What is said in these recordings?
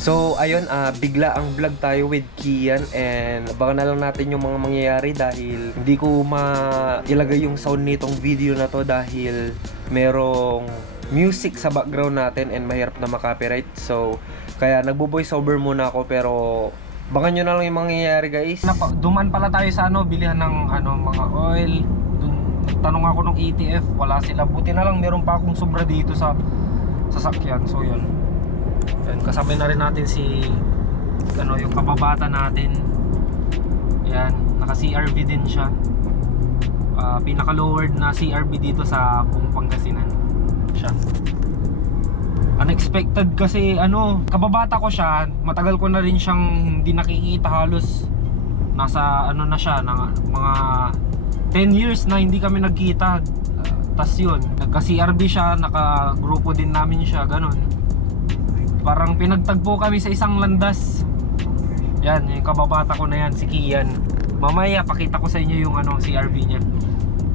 So ayun, bigla ang vlog tayo with Kian and abangan na lang natin yung mga mangyayari dahil hindi ko mailagay yung sound nitong video na to dahil merong music sa background natin and mahirap na makopyright. So kaya nagbo-voice over muna ako pero abangan nyo na lang yung mangyayari guys. Duman pala tayo sa bilihan ng mga oil. Nagtanong ako ng ETF, wala sila. Buti na lang meron pa akong sobra dito sa sasakyan. So yun. Kasabay na rin natin si yung kababata natin. Yan, naka CRV din siya. Pinaka lowered na CRV dito sa buong Pangasinan siya. Unexpected kasi kababata ko siya, matagal ko na rin siyang hindi nakikita, halos nasa na siya, mga 10 years na hindi kami nagkita. Tas yun, nagka CRV siya, naka grupo din namin siya, ganun. Parang pinagtagpo kami sa isang landas. Yan, yung kababata ko na yan, si Kian. Mamaya pakita ko sa inyo yung CRV niya.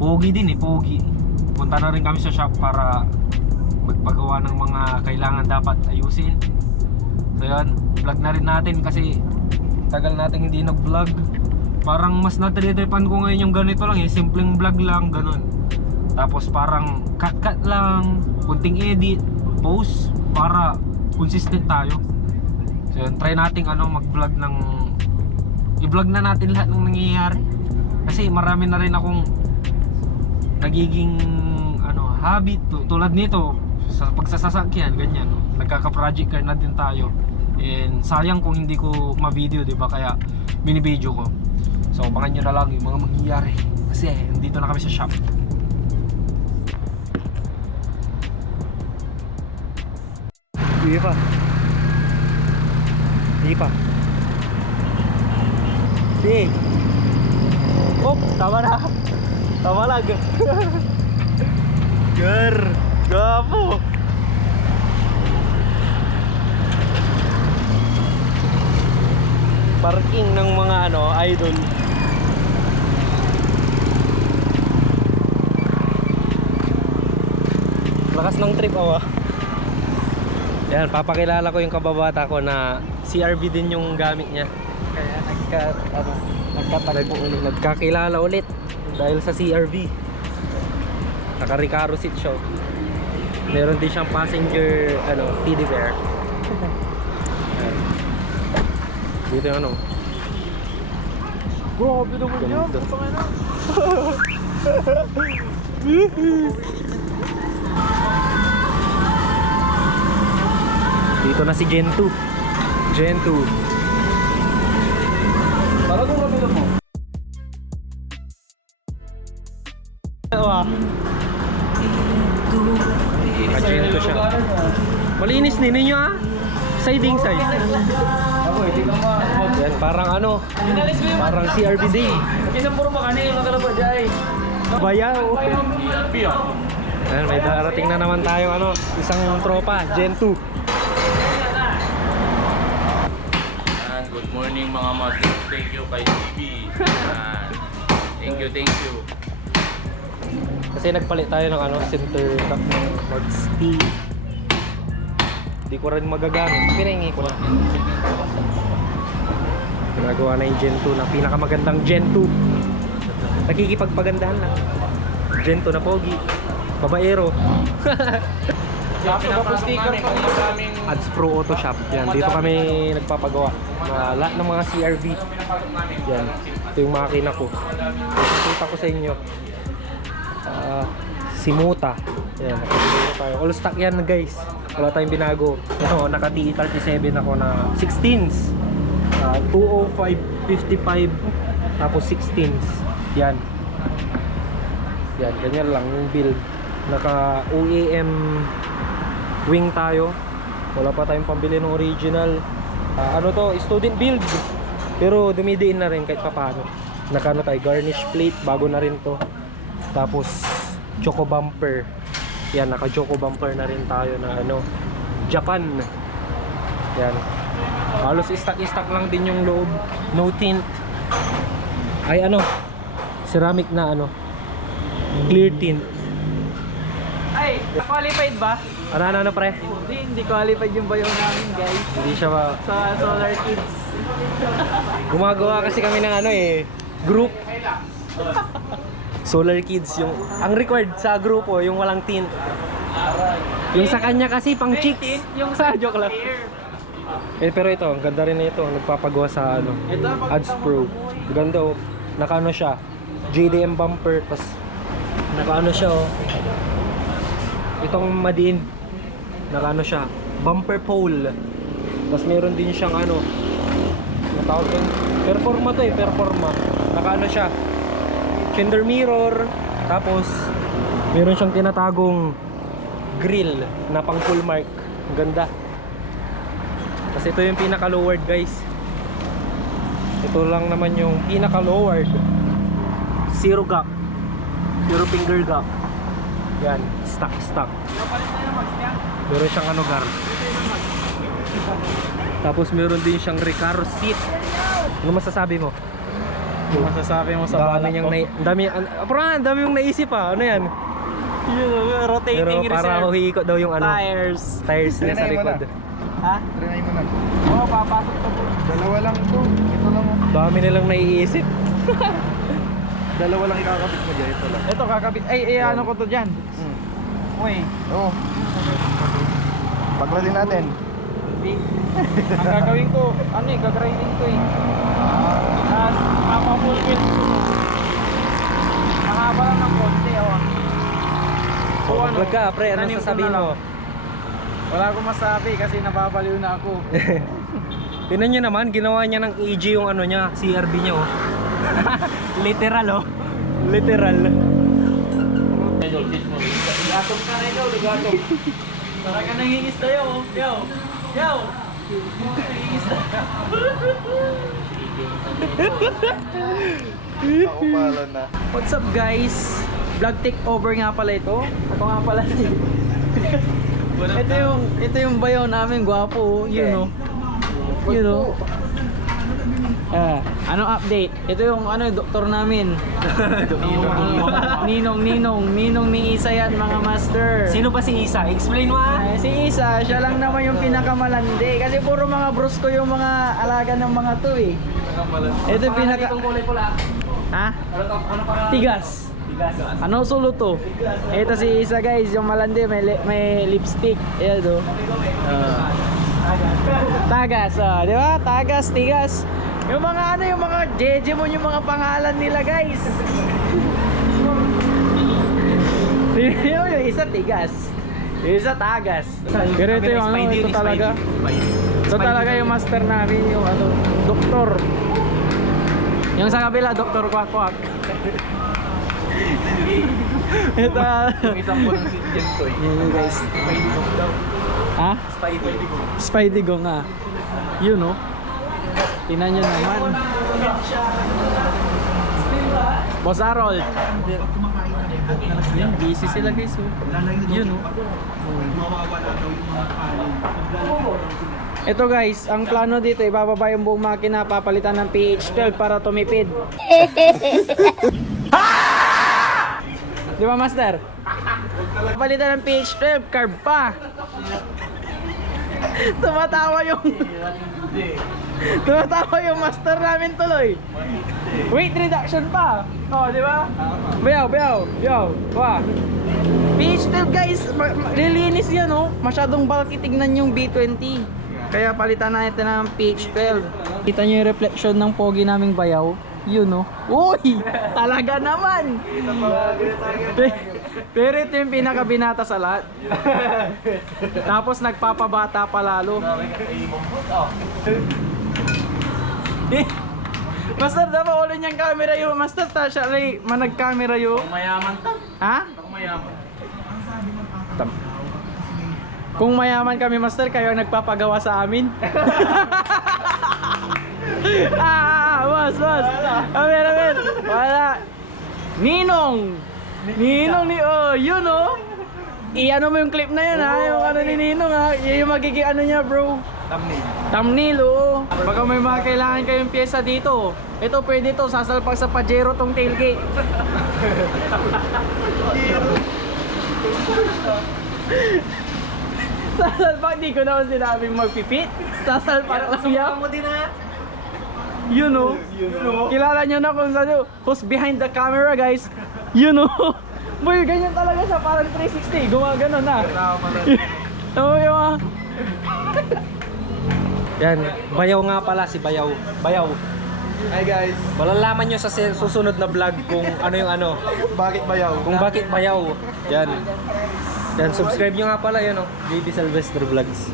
Pogi din pogi. Punta na rin kami sa shop para magpagawa ng mga kailangan dapat ayusin. So yan, vlog na rin natin kasi tagal natin hindi nag-vlog. Parang mas natritripan ko ngayon yung ganito lang simpleng vlog lang, ganun. Tapos parang cut lang, kunting edit, post para consistent tayo. So yun, try nating mag-vlog i-vlog na natin lahat ng nangyayari. Kasi marami na rin akong nagiging habit tulad nito sa pagsasasakyan, ganyan. Nagkaka-project car na din tayo. And sayang kung hindi ko ma-video, 'di ba? Kaya mini-video ko. So abangan nyo na lang yung mga mangyayari. Kasi dito na kami sa shop. Hindi pa. Si. Oh, tama na. Tama lang. Gapo. Parking ng mga idol. Lakas ng trip Yan, papakilala ko yung kababata ko na CRV din yung gamit niya. Kaya nagkakilala ulit dahil sa CRV. Naka-Recaro seat siya. Meron din siyang passenger teddy bear. Dito yung grabe naman yan. Dito na si Gen 2. Talagang kabila mo. Gen 2 siya. Malinis din ninyo Siding side. Yan, parang parang CRV day. Isang puro makani yung nakalaba dyan. Bayaw. Yan, may darating na naman tayo isang tropa, Gen 2. Good morning mga mag. Thank you kay TV. Thank you. Kasi nagpalit tayo ng center cap ng Max T. Hindi ko rin magagamit. Pinahingi ko lang. Ginagawa na yung Gen 2 na pinakamagandang Gen 2. Nakikipagpagandahan lang. Gen 2 na pogi. Babaero. Ads Pro Auto Shop. Yan, dito kami nagpapagawa na lahat ng mga CRV. Yan, ito yung makina ko. Ipakita ko sa inyo. Simuta. Yan, nakapagay tayo. All stock yan guys. Wala tayong binago. Naka TE37 ako na 16s. 205, 55, tapos 16s. Yan. Yan, ganyan lang yung build. Naka OEM wing tayo. Wala pa tayong pambili ng original. Student build. Pero dumidiin na rin kahit paano. Naka tayo, garnish plate, bago na rin to. Tapos choco bumper. Yan, naka choco bumper na rin tayo na Japan. Yan. Halos stock lang din yung loob. No tint. Ay ceramic na clear tint. Ay, qualified ba? Ano pre? Hindi qualified yung bayo namin guys. Hindi siya ba? Sa Solar Kids. Gumagawa kasi kami ng ano group. Solar Kids yung ang required sa grupo yung walang tint. Yung sa kanya kasi pang chicks. Yung Sa joke lang. Pero ito, ang ganda rin ito. Nagpapagawa sa ano. Ads Pro. Ganda oh. Nakaano siya. JDM bumper. Tapos nakaano siya oh. Itong Madin. Nakaano siya. Bumper pole. Tapos meron din siyang ano. Natawag din. Performa to performa. Nakaano siya. Fender mirror. Tapos meron siyang tinatagong grill na pang full mark. Ang ganda. Kasi ito yung pinaka lowered guys. Ito lang naman yung pinaka lowered. Zero gap. Zero finger gap. Yan, stock. Meron siyang ano gar. Tapos meron din siyang Recaro seat. Ano masasabi mo? Masasabi mo sa balak ko. Dami yung naisip Ano yan? Yun, rotating Pero para reserve. huhiko daw yung ano. Tires niya sa likod. Ha? Trinay mo na. Oo, papasok to po. Dalawa lang to. Ito lang. Dami nilang naiisip. Dalawa lang ikakabit mo dyan. Ito lang. Ito kakabit. Ay, ano ko to dyan? Uy. Oo. Paklasin natin. Ang gagawin ko, gagrinding ko Tapos, mapapulpil ko. Mahaba lang ng konti, Vlog ka, pre. Ano tanim ko sasabihin na lang. mo? Wala akong masabi kasi nababaliw na ako. Tingnan nyo naman, ginawa niya ng EG yung ano niya, CRB niya oh. Literal oh. Literal. Ligatong ka na ikaw, ligatong. Para ka nangingis tayo, Yaw! Nangingis tayo. Ako pala na. What's up guys? Vlog takeover nga pala ito. Ako nga pala ito yung bayaw namin, gwapo, anong update? Ito yung doktor namin. Ninong ni Isa yan mga master. Sino ba si Isa? Explain mo Si Isa, siya lang naman yung pinakamalandi. Kasi puro mga bros ko yung mga alaga ng mga to Ito yung pinaka... kulay pula. Ha? Ano pa? Tigas. Ano sulo to? Ito si Isa guys, yung malandi, may lipstick. Ayan do. Tagas, di ba? Tagas, tigas. Yung mga yung mga Jejemon, yung mga pangalan nila guys. Yung isa tigas. Yung isa tagas. Pero ito yung ito talaga. Ito talaga yung master namin, yung doktor. Yung sa kabila, Dr. Kwak-Kwak. Ito Yung isang po ng Sinjen to yun guys. Spidey Gong daw. Ha? Spidey Gong. Spidey Gong nga. Yun tingnan nyo naman. Boss Harold. Yun, busy sila guys Yun Ito guys, ang plano dito ibababa yung buong makina, papalitan ng PH12 para tumipid. Di ba master? Palitan ng PH12, carb pa. Tumatawa yung master namin tuloy. Weight reduction pa. Di ba? Bayaw. Wah. PH12 guys, lilinis yan Masyadong bulky, tignan yung B20. Kaya palitan natin ng PH12. Kita nyo yung reflection ng pogi naming bayaw. Yun Uy! Talaga naman! Pero ito yung pinakabinata sa lahat. Tapos nagpapabata pa lalo. Master, dapat ulit niyang camera yun. Master, siya rin manag-camera yun. Mayaman ta. Ha? Ako mayaman. Kung mayaman kami master, kayo ang nagpapagawa sa amin. Boss. Amen. Wala. Ninong yun I-ano mo yung clip na yun yung ni Ninong yung magiging niya bro. Thumbnail Baka may mga kailangan kayong pyesa dito. Ito pwede to, sasalpak sa Pajero tong tailgate. Sasalpak, di ko naman sinabing magpipit. Sasalpak lang yan. mo din ha. You know. Kilala nyo na kung saan who's behind the camera, guys. You know. Boy, ganyan talaga siya. Parang 360. Gumagano na. Oo, yung mga... Yan, Bayaw nga pala si Bayaw. Bayaw. Hi guys, Malalaman nyo sa susunod na vlog kung ano yung ano. bakit bayaw? Kung bakit Bayaw. Yan. Yan, subscribe nyo nga pala yun, oh. JB Sylvester Vlogs.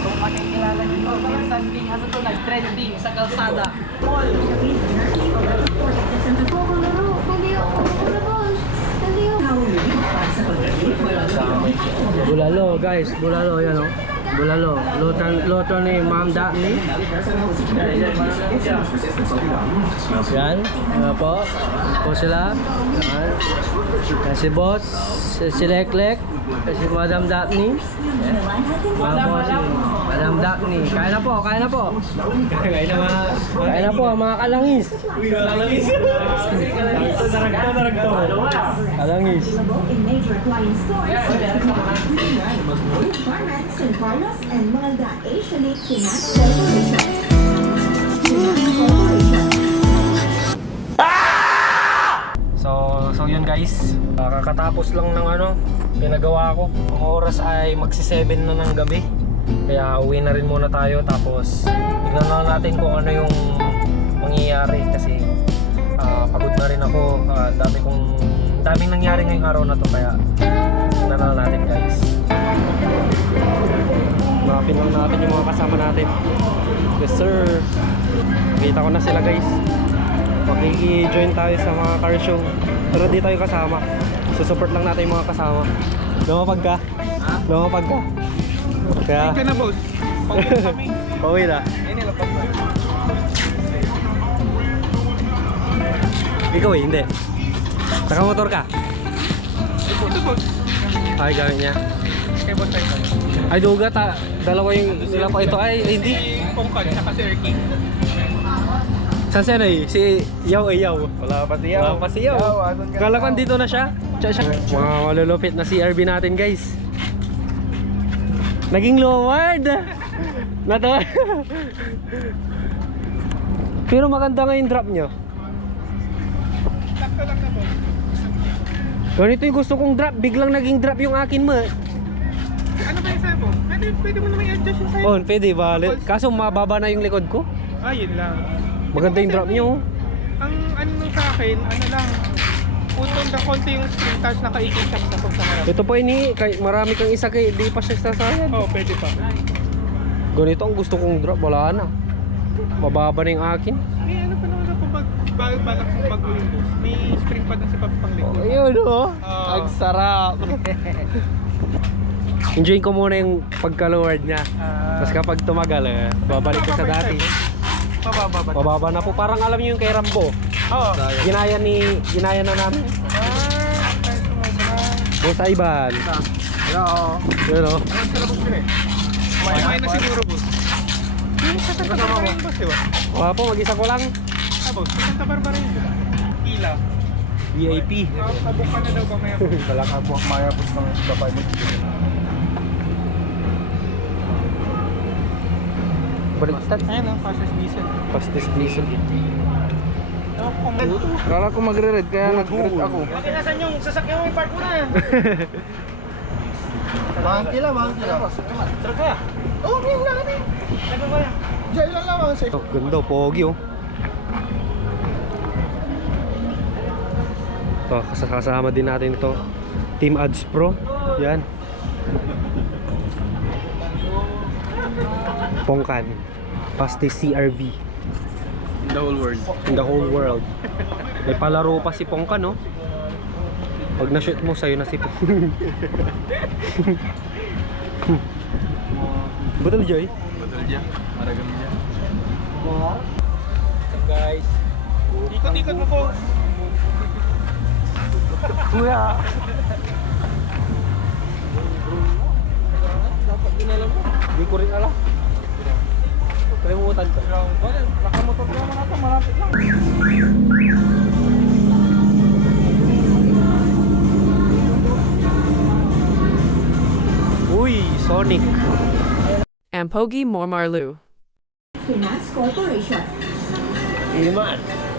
Kung makikilala nyo to, yung sanding, ano to, nag-trending sa kalsada. Bulalo, guys, bulalo, yan o. Bulalo, loto ni Ma'am Daphne. Yan, ano po sila. Yan. Yan si Boss, si Leklek, si Madam Daphne. Yan po si Madam Daphne. Kain na po, kain na po. Kain na po, mga kalangis. Kalangis. In major appliance stores, Farmans and Carlos and Malda Asianate Finance Corporation. So yun guys, kakatapos lang ng ano, pinagawa ko. Ang oras ay magsi-7 na ng gabi. Kaya uwi na rin muna tayo, tapos tignan na natin kung ano yung mangyayari kasi pagod na rin ako. Daming nangyari ngayong araw na to, kaya tignan na natin guys. Hanapin lang natin yung mga kasama natin. Yes sir. Kita ko na sila guys. Makiki-join tayo sa mga car show. Pero di tayo kasama. Susupport lang natin yung mga kasama. Lumapag ka? Ha? Lumapag ka? Kaya... Ka na boss. Pauwi na. Ikaw eh, hindi. Nakamotor ka? Ito boss. Ay, gamit niya. Kay boss tayo. Ay, duga ta. Dalawa yung sila pa ito. Ay, hindi. Pongkan, saka si Erky. Saan siya na eh? Si Yaw eh, Yaw. Wala pa siya. Wala pa si Yaw. Kala ko andito na siya. Mga malulupit na CRV natin guys. Naging lowered. Natawa. Pero maganda nga yung drop nyo. Sakto lang na boss. Ganito yung gusto kong drop. Biglang naging drop yung akin mo. Ano ba yung sa'yo mo? Pwede mo naman i-adjust yung sa'yo. Oh, pwede ba? Kaso mababa na yung likod ko. Yun lang. Maganda yung drop nyo. Ang ano nung sa akin, ano lang, putol na konti yung screen touch, naka-18 shots na kung sa harap. Ito po ini, marami kang isa kay di pa siya sasayad. Oo, pwede pa. Ganito ang gusto kong drop, wala na. Mababa na yung akin. Eh, ano pa naman ako balak kong mag-windows. May spring pad na sa pagpanglikod. Ayun oh. Oo. Ang sarap. Enjoyin ko muna yung pagka-lowered niya. Tapos kapag tumagal, babalik ko sa dati. Pababa ba? Mababa na po. Parang alam niyo yung kay Rambo. Oo. Ginaya na namin. Kahit sumobra. Boss Ivan. Hello. Yun oh. Ano sa labos din eh? Kumain na siguro boss. Yung sa Santa Barbara yun boss diba? Wala po, mag-isa ko lang. Boss, sa Santa Barbara yun diba? Ila. VIP. Kabuk ka na daw ba maya boss? Wala ka buwak maya boss ng babay mo. Baliktad. Ayun ang fastest diesel. Pastis diesel. Kala ko magre-red kaya nag-red ako. Bakit nasan yung sasakyan mo, i-park mo na. Bangkila. Sarap kaya? Oo, yung lang natin. Sarap kaya? Diyan lang naman sa Oh, ganda, pogi oh. Ito, kasama din natin ito. Team Ads Pro. Yan. Pongkan. Pastis CRV. In the whole world. In the whole world. May palaro pa si Pongkan, no? Pag na-shoot mo, sa'yo na si Pongkan. Betul, Joy? Betul dia. Maragam dia. Guys. Ikot-ikot mo po. Kuya. Dapat dinala mo. Hindi ko rin alam. Kalimutan ko. Nakamotor naman natin, malapit lang. Uy, Sonic. Ampogi Mormarlu. Finance Corporation. Iman.